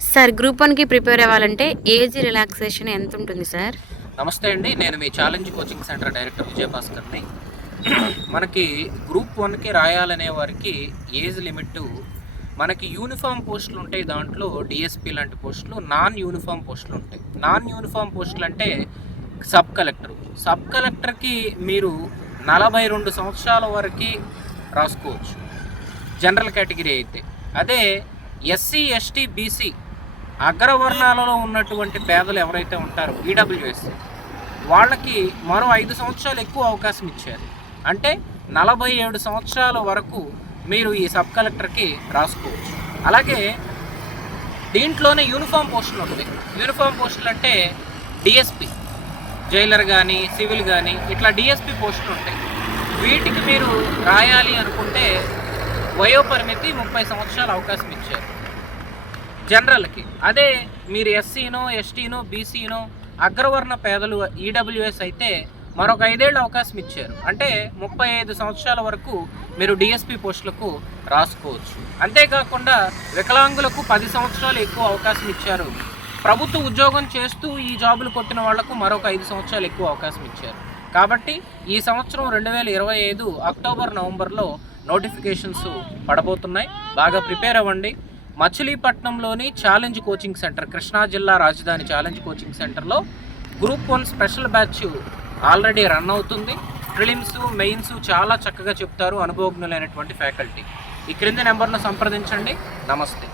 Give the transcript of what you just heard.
Sir group వన్కి prepare అవ్వాలంటే age relaxation ఎంత ఉంటుంది సార్? నమస్తే అండి నేను మీ ఛాలెంజ్ కోచింగ్ సెంటర్ డైరెక్టర్ విజయభాస్కర్ని. మనకి గ్రూప్ వన్కి రాయాలనే వారికి ఏజ్ లిమిట్ మనకి యూనిఫామ్ పోస్టులు ఉంటాయి దాంట్లో డిఎస్పి లాంటి పోస్టులు నాన్ యూనిఫామ్ పోస్టులు ఉంటాయి. నాన్ యూనిఫామ్ పోస్టులు అంటే సబ్ కలెక్టర్. సబ్ కలెక్టర్కి మీరు నలభై రెండు సంవత్సరాల వరకు రాసుకోవచ్చు. జనరల్ కేటగిరీ అయితే. అదే ఎస్సీ ఎస్టీ బీసీ అగ్రవర్ణాలలో ఉన్నటువంటి పేదలు ఎవరైతే ఉంటారో ఈడబ్ల్యూఎస్ వాళ్ళకి మరో ఐదు సంవత్సరాలు ఎక్కువ అవకాశం ఇచ్చారు. అంటే నలభై ఏడు సంవత్సరాల వరకు మీరు ఈ సబ్ కలెక్టర్కి రాసుకోవచ్చు. అలాగే దీంట్లోనే యూనిఫామ్ పోస్టులు ఉంటుంది యూనిఫామ్ పోస్టులు అంటే డిఎస్పి జైలర్ కానీ సివిల్ కానీ ఇట్లా డిఎస్పి పోస్టులు ఉంటాయి. వీటికి మీరు రాయాలి అనుకుంటే వయోపరిమితి ముప్పై సంవత్సరాల అవకాశం ఇచ్చారు. జనరల్కి. అదే మీరు ఎస్సీనో ఎస్టీనో బీసీనో అగ్రవర్ణ పేదలు ఈడబ్ల్యూఎస్ అయితే మరొక ఐదేళ్ళు అవకాశం ఇచ్చారు. అంటే ముప్పై ఐదు సంవత్సరాల వరకు మీరు డిఎస్పి పోస్టులకు రాసుకోవచ్చు. అంతేకాకుండా వికలాంగులకు పది సంవత్సరాలు ఎక్కువ అవకాశం ఇచ్చారు. ప్రభుత్వ ఉద్యోగం చేస్తూ ఈ జాబులు కొట్టిన వాళ్ళకు మరొక ఐదు సంవత్సరాలు ఎక్కువ అవకాశం ఇచ్చారు. కాబట్టి ఈ సంవత్సరం రెండు వేల ఇరవై ఐదు అక్టోబర్ నవంబర్లో నోటిఫికేషన్స్ పడబోతున్నాయి. బాగా ప్రిపేర్ అవ్వండి. మచిలీపట్నంలోని ఛాలెంజ్ కోచింగ్ సెంటర్ కృష్ణా జిల్లా రాజధాని ఛాలెంజ్ కోచింగ్ సెంటర్లో group one special batch already run అవుతుంది. ప్రిలిమ్స్ మెయిన్స్ చాలా చక్కగా చెప్తారు అనుభవజ్ఞులైనటువంటి ఫ్యాకల్టీ. ఈ క్రింది నెంబర్ను సంప్రదించండి. నమస్తే.